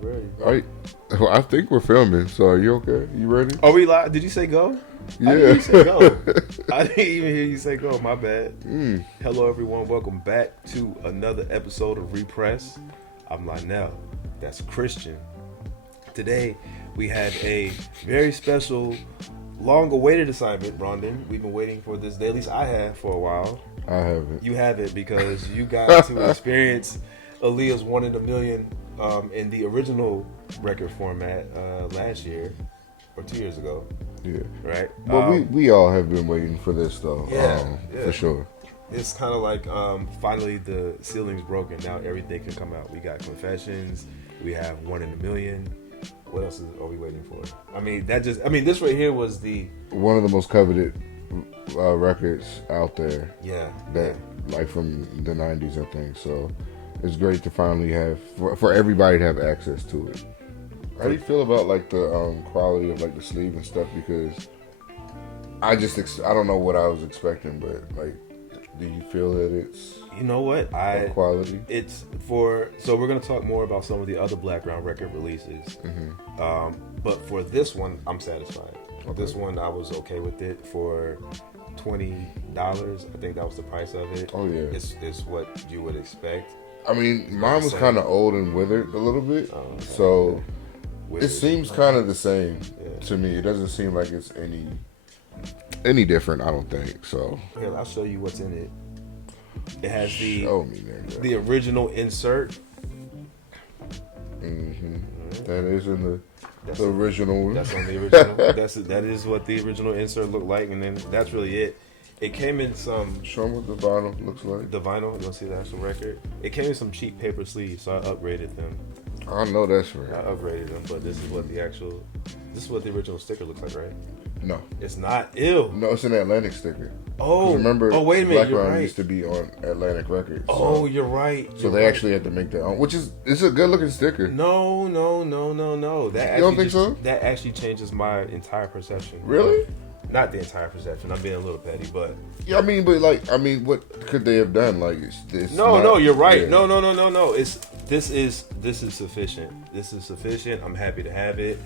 Ready. I think we're filming. So are you okay? You ready? Are we live? Did you say go? Yeah. I didn't hear you say go. I didn't even hear you say go. My bad. Hello, everyone. Welcome back to another episode of Repress. I'm Lionel. That's Christian. Today, we have a very special, long-awaited assignment, Rondon. We've been waiting for this day. At least I have for a while. I haven't. You have it because you got to experience Aaliyah's One in a Million in the original record format last year or 2 years ago. Yeah. Right? But we all have been waiting for this, though. Yeah. For sure. It's kind of like finally the ceiling's broken. Now everything can come out. We got Confessions. We have One in a Million. What else are we waiting for? I mean, this right here was one of the most coveted records out there. Yeah. Like from the 90s, I think. So it's great to finally have, for everybody to have access to it. How do you feel about like the quality of like the sleeve and stuff? Because I don't know what I was expecting, but like, do you feel that it's, you know what, quality? It's so we're gonna talk more about some of the other Blackground record releases. But for this one, I'm satisfied. Okay. This one, I was okay with it for $20. I think that was the price of it. Oh yeah, it's what you would expect. I mean, mine was kind of old and withered a little bit, so it seems kind of the same to me. It doesn't seem like it's any different. I don't think so. Here, I'll show you what's in it. It has the original insert. That is in the original one. That's on the original. That is what the original insert looked like, and then that's really it. It came in some. Show them what the vinyl looks like. The vinyl, you want to see the actual record? It came in some cheap paper sleeves, so I upgraded them. I know that's right. I upgraded them, but this is what the original sticker looks like, right? No, it's not. Ew. No, it's an Atlantic sticker. Oh, remember? Oh, wait a minute. Blackground right. used to be on Atlantic Records. Oh, you're right. So they actually had to make their own, which it's a good looking sticker. No. That you don't think so? That actually changes my entire perception. Really? Not the entire perception. I'm being a little petty, but yeah, what could they have done? Like this? No, you're right. Yeah. No. This is sufficient. This is sufficient. I'm happy to have it.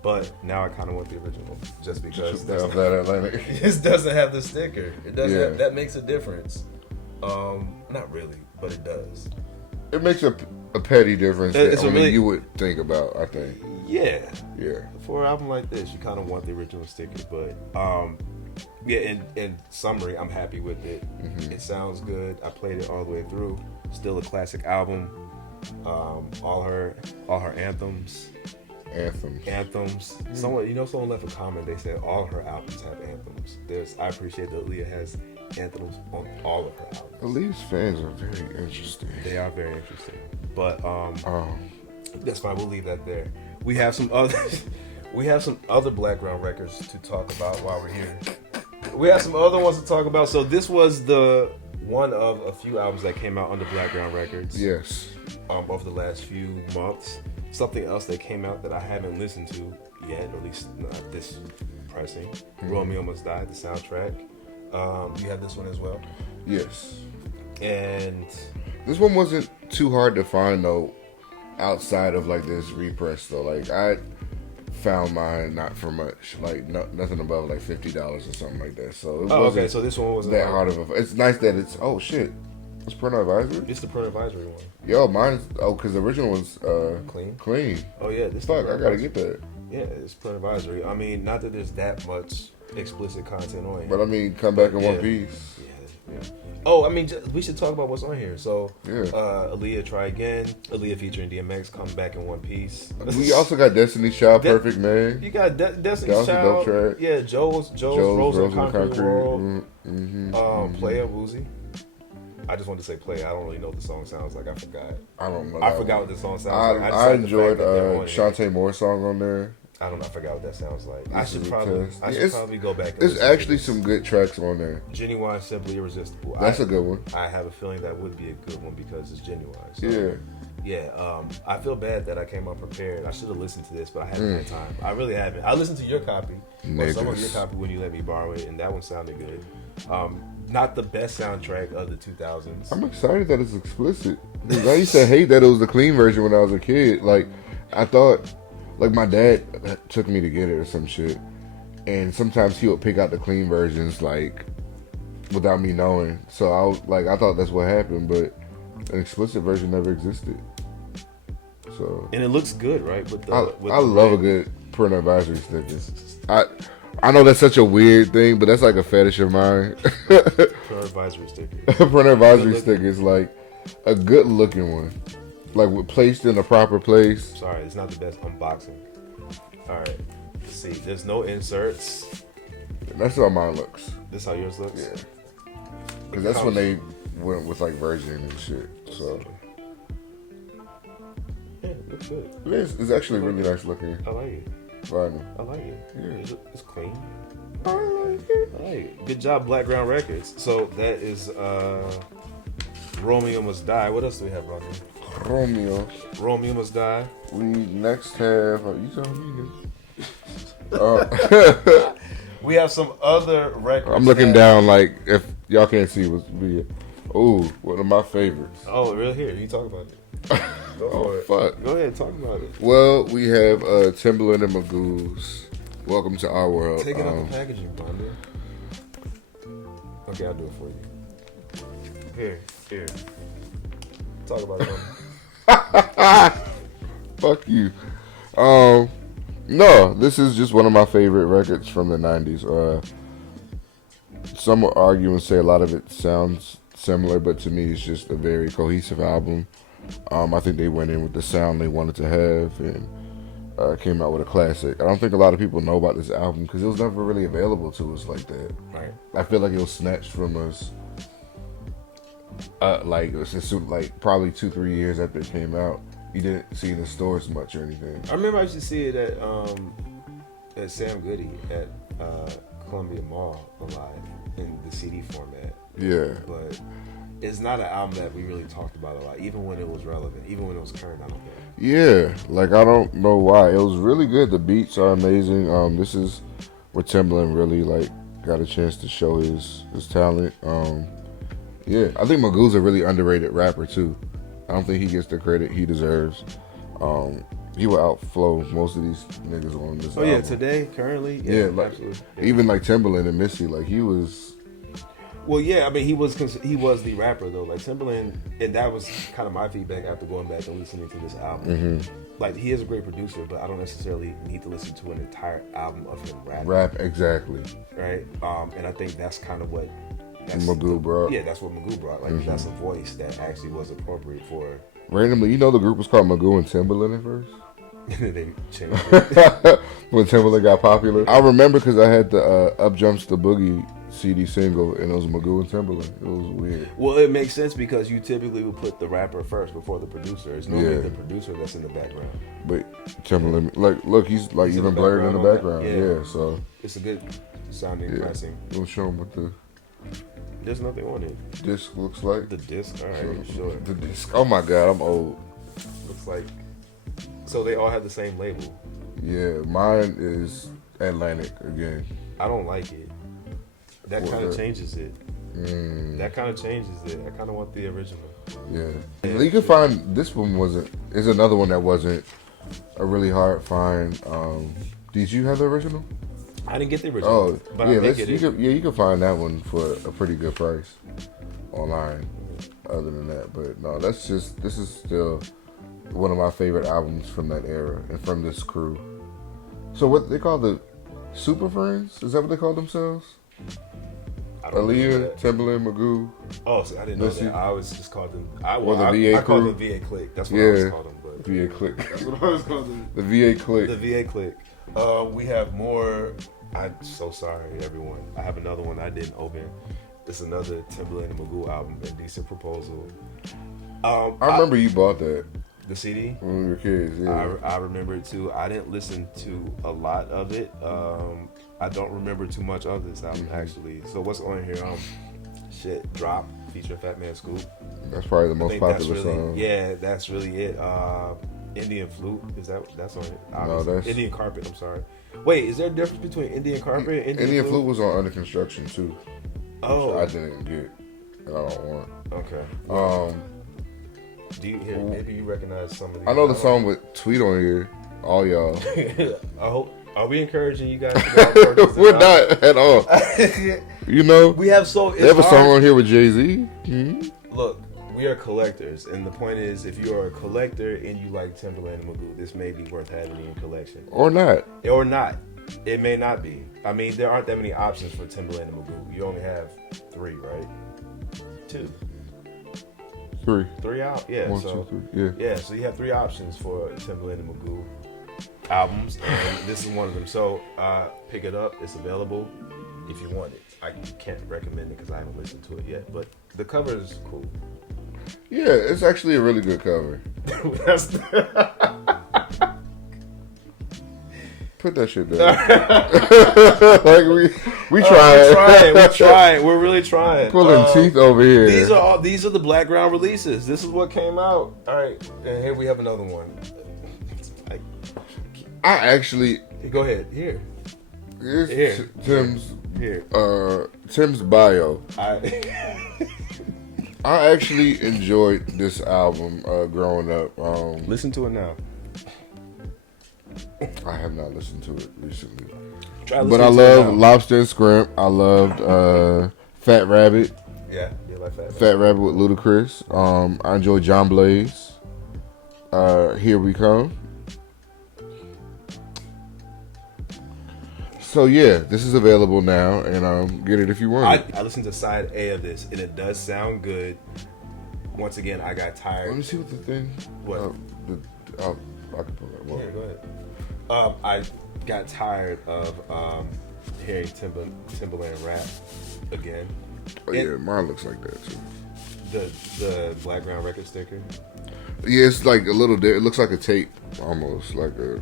But now I kind of want the original, just because that Atlantic. This doesn't have the sticker. It doesn't. That makes a difference. Not really, but it does. It makes a petty difference that you would think about, I think. Yeah. Yeah. For an album like this, you kind of want the original sticker, but in summary, I'm happy with it. It sounds good. I played it all the way through. Still a classic album. All her anthems. Someone left a comment. They said all her albums have anthems. I appreciate that Aaliyah has anthems on all of her albums. Aaliyah's fans are very interesting. They are very interesting, but that's fine. We'll leave that there. We have some other Blackground records to talk about while we're here. We have some other ones to talk about. So this was the one of a few albums that came out under Blackground Records. Yes. Over the last few months. Something else that came out that I haven't listened to yet, or at least not this pressing. Romeo Must Die, the soundtrack. You have this one as well? Yes. And this one wasn't too hard to find though, outside of like this repress though. Like I found mine not for much, like nothing above like $50 or something like that. So it wasn't so this one wasn't that hard of a. It's nice that it's it's print advisory. It's the print advisory one. Yo, mine's because the original one's clean. Oh yeah, this fuck. I gotta get that. Yeah, it's print advisory. I mean, not that there's that much explicit content on here, but I mean, come back in one piece. Yeah. Oh, I mean, we should talk about what's on here. So, Aaliyah, Try Again. Aaliyah featuring DMX, Come Back in One Piece. We also got Destiny's Child, Perfect Man. You got Destiny's Child. Dope track. Yeah, Joe's Rose and Concrete World. Playa, Woozy. I just wanted to say play. I don't really know what the song sounds like. I forgot. I don't know. I forgot what the song sounds like. I enjoyed Shantae Moore's song on there. I forgot what that sounds like. I should probably go back. There's actually some good tracks on there. Genuine, Simply Irresistible. That's a good one. I have a feeling that would be a good one because it's genuine. So, yeah. I feel bad that I came unprepared. I should have listened to this, but I haven't had time. I really haven't. I listened to your copy, or some of your copy when you let me borrow it, and that one sounded good. not the best soundtrack of the 2000s. I'm excited that it's explicit. Because I used to hate that it was the clean version when I was a kid. Like, I thought, like, my dad took me to get it or some shit. And sometimes he would pick out the clean versions, like, without me knowing. So I thought that's what happened, but an explicit version never existed. So. And it looks good, right? I love a good parental advisory sticker. I know that's such a weird thing, but that's like a fetish of mine. Parental advisory sticker. Parental advisory sticker is like a good looking one, like placed in the proper place. Sorry, it's not the best unboxing. All right, let's see. There's no inserts. That's how mine looks. This how yours looks? Yeah. Because that's when they went with like virgin and shit. So. Yeah, it looks good. It is. It's actually really nice looking. I like it. Vinyl. I like it. Yeah. It's clean. I like it. I like it. Good job, Blackground Records. So that is Romeo Must Die. What else do we have, Roger? Romeo Must Die. We next have. You tell me. We have some other records. I'm looking down like if y'all can't see what's video. Oh, one of my favorites. Oh, really? Here, you talk about it. Oh, fuck. Go ahead, talk about it. Well, we have Timbaland and Magoo's Welcome to Our World. Take it out the packaging, Bonder. Okay, I'll do it for you. Here. Talk about it. Fuck you. No, this is just one of my favorite records from the 90s. Some will argue and say a lot of it sounds similar, but to me it's just a very cohesive album. I think they went in with the sound they wanted to have and came out with a classic. I don't think a lot of people know about this album because it was never really available to us like that. Right. I feel like it was snatched from us like probably 2-3 years after it came out. You didn't see it in the stores much or anything. I remember I used to see it at Sam Goody at Columbia Mall a lot in the CD format. Yeah. But it's not an album that we really talked about a lot, even when it was relevant, even when it was current. I don't think. Yeah, like I don't know why. It was really good. The beats are amazing. This is where Timbaland really like got a chance to show his talent. Yeah, I think Magoo's a really underrated rapper too. I don't think he gets the credit he deserves. He will outflow most of these niggas on this album. Yeah, today, currently, yeah, like absolutely. Even like Timbaland and Missy, like he was. Well, yeah, I mean, he was the rapper though, like Timbaland, and that was kind of my feedback after going back and listening to this album. Mm-hmm. Like, he is a great producer, but I don't necessarily need to listen to an entire album of him rapping. Rap, exactly. Right, and I think that's kind of what Magoo brought. Yeah, that's what Magoo brought. Like, that's a voice that actually was appropriate for. Randomly, the group was called Magoo and Timbaland at first. They changed it. When Timbaland got popular. I remember because I had the Up Jumps the Boogie CD single, and it was Magoo and Timbaland. It was weird. Well, it makes sense because you typically would put the rapper first before the producer. It's normally the producer that's in the background. But Timbaland, like, look, he's like even blurred in the background. Yeah, so it's a good sounding pressing. We'll show him what the. There's nothing on it. Disc looks like. The disc? All right, sure. The disc. Oh my god, I'm old. Looks like. So they all have the same label. Yeah, mine is Atlantic again. I don't like it. That kind of changes it. That kind of changes it. I kind of want the original. Yeah. You can find, this one is another one that wasn't a really hard find. Did you have the original? I didn't get the original. Oh, but yeah, you can find that one for a pretty good price online. Other than that, but no, this is still one of my favorite albums from that era and from this crew. So what they call the Super Friends? Is that what they call themselves? Aaliyah, Timbaland, Magoo. Oh, so I didn't know that. I always just called them. I called them VA Click. That's what I always called them. But VA Click. That's what I always called them. The VA Click. The VA Click. We have more. I'm so sorry, everyone. I have another one I didn't open. It's another Timbaland and Magoo album, Indecent Proposal. I remember you bought that. The CD? When we were kids, yeah. I remember it too. I didn't listen to a lot of it. I don't remember too much of this album, actually. So what's on here? Drop, featuring Fat Man Scoop. That's probably the most popular song. Yeah, that's really it. Indian Flute, that's on it? No, that's... Indian Carpet, I'm sorry. Wait, is there a difference between Indian Carpet and Indian Flute was on Under Construction too. Oh. which I didn't get, and I don't want. Okay. Do you hear? Maybe you recognize some of these. I know the song with Tweet on here. All y'all. I hope. Are we encouraging you guys to go out and purchase We're the not at all. You know, We have so. they have a song on here with Jay-Z. Look, we are collectors, and the point is, if you are a collector and you like Timbaland and Magoo, this may be worth having in your collection. Or not. Or not. It may not be. I mean, there aren't that many options for Timbaland and Magoo. You only have 3, right? 2. 3 out. Yeah. 1, so 2, 3. Yeah. yeah. So you have 3 options for Timbaland and Magoo albums, and this is one of them. So pick it up. It's available if you want it. I can't recommend it because I haven't listened to it yet, but the cover is cool. Yeah, it's actually a really good cover. Put that shit down. Like we trying. We're trying. We're really trying. Pulling teeth over here. These are the Blackground releases. This is what came out. All right, and here we have another one. I actually Go ahead. Here. here's Tim's Here. Tim's bio. I actually enjoyed this album growing up. Listen to it now. I have not listened to it recently. But I love Lobster and Scrimp. I loved Fat Rabbit. Yeah, like Fat Rabbit with Ludacris. I enjoy John Blaze. Here We Come. So yeah, this is available now, and get it if you want. I listened to side A of this, and it does sound good. Once again, I got tired. Let me see what the thing. What? I can pull that one. Yeah, go ahead. I got tired of hearing Timbaland rap again. Oh, yeah, mine looks like that too. The Blackground record sticker. Yeah, it's like a little. It looks like a tape, almost like a.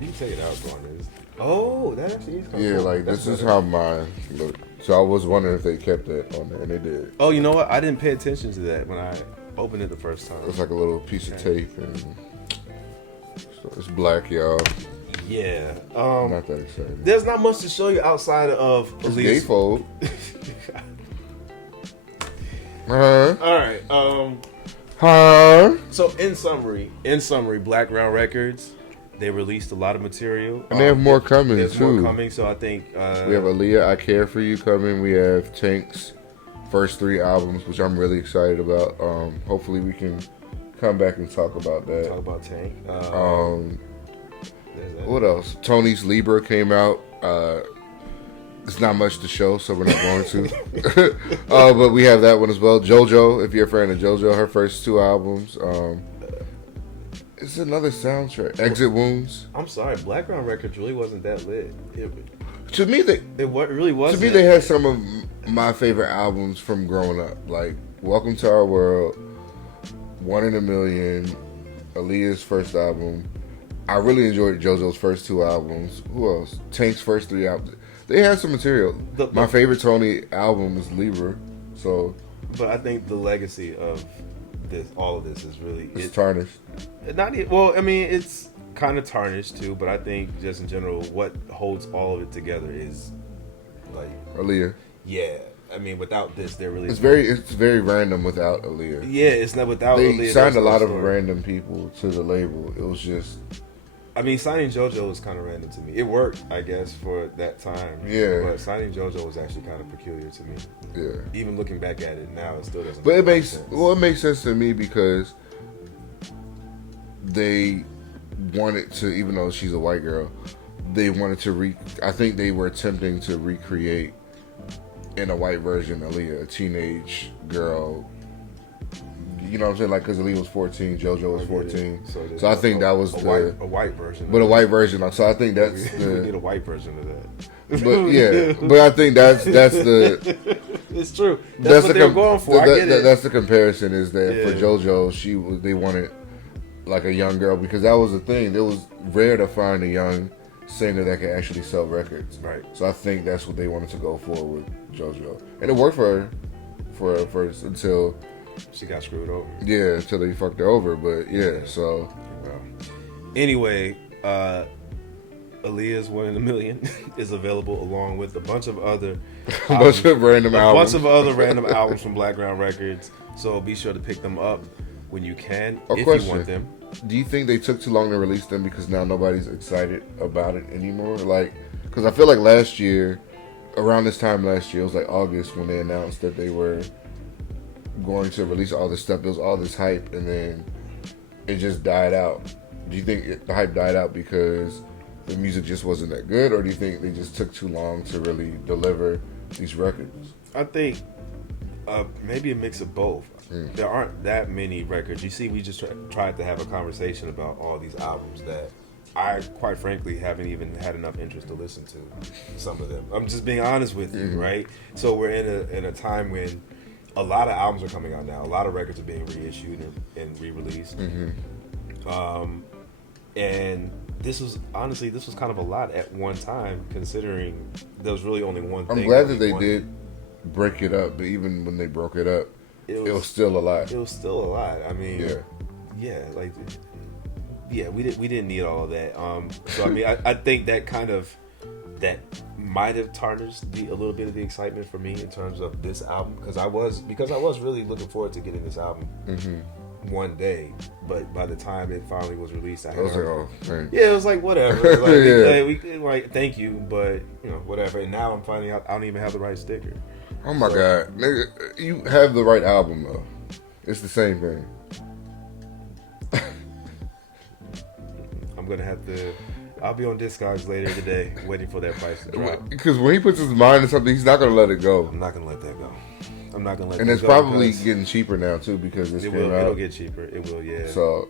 You can take it out, Barnes. Oh, that actually is kind of Yeah, cool. like That's this is better. how mine look. So I was wondering if they kept that on there, and they did. Oh, you know what? I didn't pay attention to that when I opened it the first time. It's like a little piece of tape, and so it's black, y'all. Yeah. Not that exciting. There's not much to show you outside of It's Aaliyah's. gatefold. All right. So in summary, Blackground Records, they released a lot of material, And they have more coming There's too. more coming, so I think We have Aaliyah, I Care For You coming. We have Tank's first 3 albums, which I'm really excited about. Hopefully we can come back and talk about that. talk about Tank. There's that. What else? Tony's Libra came out. It's not much to show, so we're not going to. But we have that one as well. JoJo, if you're a fan of JoJo, her first 2 albums. It's another soundtrack. Exit Wounds. I'm sorry, Blackground Records really wasn't that lit. To me, Really wasn't. To me, they had some of my favorite albums from growing up, like Welcome to Our World, One in a Million, Aaliyah's first album. I really enjoyed JoJo's first 2 albums. Who else? Tank's first 3 albums. They had some material. My favorite Tony album is Libra. So, but I think the legacy of all of this is really it's tarnished. Not well. I mean, it's kind of tarnished too, but I think just in general, what holds all of it together is like Aaliyah. Yeah, I mean, without this, there really it's very random without Aaliyah. Yeah, it's not without. They Aaliyah, signed a lot of story. random people to the label. It was just. I mean, signing JoJo was kind of random to me. It worked, I guess, for that time. Yeah. But signing JoJo was actually kind of peculiar to me. Yeah. Even looking back at it now, it still doesn't. But it makes sense. it makes sense to me because they wanted to, even though she's a white girl, they wanted to I think they were attempting to recreate in a white version Aaliyah, a teenage girl. You know what I'm saying? Like, because Aaliyah was 14, JoJo was 14. So I think that was a white version. But a white version. So I think that's we need a white version of that. But yeah, but I think that's the. It's true. That's what they're going for. I get it. That's the comparison. Is that for JoJo, they wanted like a young girl because that was the thing. It was rare to find a young singer that could actually sell records. Right. So I think that's what they wanted to go for with JoJo, and it worked for her first until she got screwed over. Yeah, until they fucked her over. But yeah, so Anyway, Aaliyah's "One in a Million" is available along with a bunch of other bunch of random albums. bunch of other random albums from Blackground Records. So be sure to pick them up when you can, if Question. you want them. Do you think they took too long to release them because now nobody's excited about it anymore? Like, because I feel like last year, around this time last year, it was like August when they announced that they were going to release all this stuff. There was all this hype, and then it just died out. Do you think the hype died out because the music just wasn't that good, or do you think they just took too long to really deliver these records? I think maybe a mix of both. There aren't that many records. You see, we just tried to have a conversation about all these albums that I, quite frankly, haven't even had enough interest to listen to some of them. I'm just being honest with you, right? So we're in a time when a lot of albums are coming out now. A lot of records are being reissued and re-released. And this was kind of a lot at one time, considering there was really only one thing. I'm glad that they did break it up, but even when they broke it up, it was still a lot. It was still a lot. I mean, we didn't need all of that. So I mean, I think that might have tarnished a little bit of the excitement for me in terms of this album, because I was really looking forward to getting this album one day, but by the time it finally was released, I was like, oh, man. Yeah, it was like whatever. Like, thank you, but whatever. And now I'm finding out I don't even have the right sticker. Oh my God, nigga, you have the right album though. It's the same thing. I'm gonna have to. I'll be on Discogs later today, waiting for that price to drop. Because when he puts his mind to something, he's not gonna let it go. I'm not gonna let that go. I'm not gonna let. And it's probably getting cheaper now too because this came out. It'll get cheaper. It will, yeah. So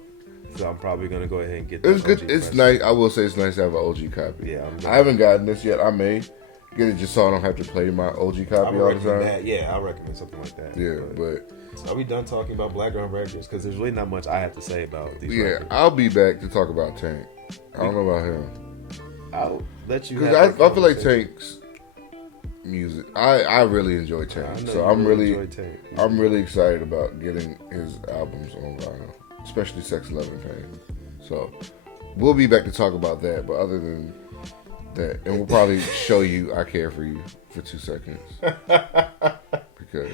I'm probably gonna go ahead and get. It's good. It's nice. I will say it's nice to have an OG copy. Yeah, I haven't gotten this yet. I may get it just so I don't have to play my OG copy all the time. Yeah, I recommend something like that. Yeah, but are we done talking about Blackground Records? Because there's really not much I have to say about these. Yeah, records. I'll be back to talk about Tank. I don't know about him. I'll let you. Because I feel like Tank's music. I really enjoy Tank, so I'm really excited about getting his albums on vinyl, especially Sex, Love, and Pain. So we'll be back to talk about that. But other than that, and we'll probably show you "I Care for You" for 2 seconds because.